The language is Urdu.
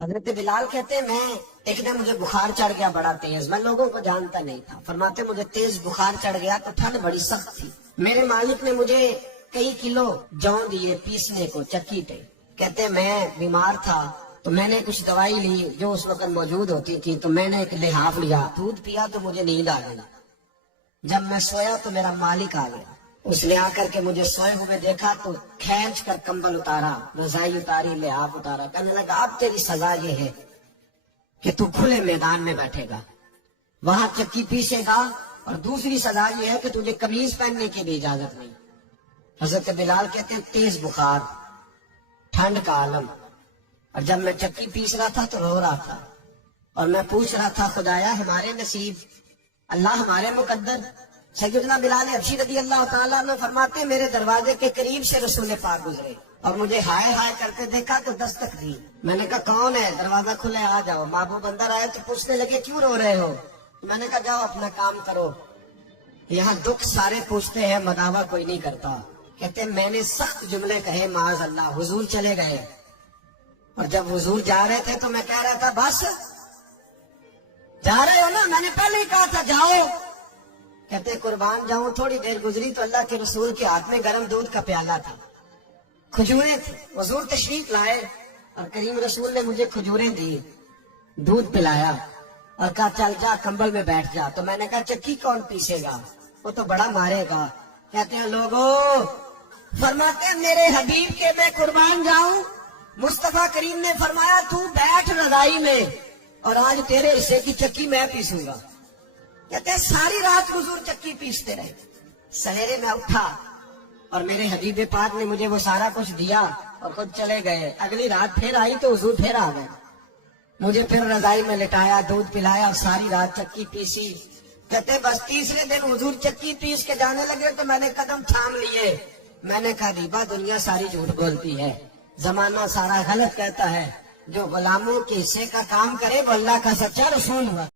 حضرت بلال کہتے ہیں میں ایک دن مجھے بخار چڑھ گیا بڑا تیز، میں لوگوں کو جانتا نہیں تھا، فرماتے مجھے تیز بخار چڑھ گیا تو ٹھنڈ بڑی سخت تھی، میرے مالک نے مجھے کئی کلو جون دیے پیسنے کو چکی پہ، کہتے ہیں میں بیمار تھا تو میں نے کچھ دوائی لی جو اس وقت موجود ہوتی تھی، تو میں نے ایک لحاف لیا، دودھ پیا تو مجھے نیند آ گئی، جب میں سویا تو میرا مالک آ گیا، اس نے آ کر کے مجھے سوئے ہوئے دیکھا تو کھینچ کر کمبل اتارا، رضائی اتاری، لحاف اتارا، کہنے لگا اب تیری سزا یہ ہے کہ تو کھلے میدان میں بیٹھے گا، وہاں چکی پیسے گا، اور دوسری سزا یہ ہے کہ تجھے قمیض پہننے کی بھی اجازت نہیں۔ حضرت بلال کہتے ہیں تیز بخار، ٹھنڈ کا عالم، اور جب میں چکی پیس رہا تھا تو رو رہا تھا، اور میں پوچھ رہا تھا خدایا ہمارے نصیب، اللہ ہمارے مقدر۔ سیدنا بلال حبشی رضی اللہ تعالیٰ عنہ فرماتے ہیں میرے دروازے کے قریب سے رسول پاک گزرے اور مجھے ہائے ہائے کرتے دیکھا تو دستک دی، میں نے کہا کون ہے؟ دروازہ کھلے آ جاؤ۔ محبوب اندر آئے تو پوچھنے لگے کیوں رو رہے ہو؟ میں نے کہا جاؤ اپنا کام کرو، یہاں دکھ سارے پوچھتے ہیں مداوا کوئی نہیں کرتا۔ کہتے ہیں میں نے سخت جملے کہے معاذ اللہ، حضور چلے گئے، اور جب حضور جا رہے تھے تو میں کہہ رہا تھا بس جا رہے ہو نا، میں نے پہلے ہی کہا تھا جاؤ۔ کہتے قربان جاؤں، تھوڑی دیر گزری تو اللہ کے رسول کے ہاتھ میں گرم دودھ کا پیالہ تھا، کھجوریں تھے، حضور تشریف لائے اور کریم رسول نے مجھے کھجوریں دی، دودھ پلایا اور کہا چل جا کمبل میں بیٹھ جا۔ تو میں نے کہا چکی کون پیسے گا؟ وہ تو بڑا مارے گا۔ کہتے ہیں لوگوں، فرماتے ہیں میرے حبیب کے میں قربان جاؤں، مصطفیٰ کریم نے فرمایا تو بیٹھ رضائی میں اور آج تیرے حصے کی چکی میں پیسوں گا۔ کہتے ہیں ساری رات حضور چکی پیستے رہے، سویرے میں اٹھا اور میرے حبیب پاک نے مجھے وہ سارا کچھ دیا اور خود چلے گئے۔ اگلی رات پھر آئی تو حضور پھر آ گئے، مجھے پھر رضائی میں لٹایا، دودھ پلایا اور ساری رات چکی پیسی۔ کہتے ہیں بس تیسرے دن حضور چکی پیس کے جانے لگے تو میں نے قدم تھام لیے، میں نے کہا ریبا دنیا ساری جھوٹ بولتی ہے، زمانہ سارا غلط کہتا ہے، جو غلاموں کے حصے کا کام کرے وہ اللہ کا سچا رسول ہوا۔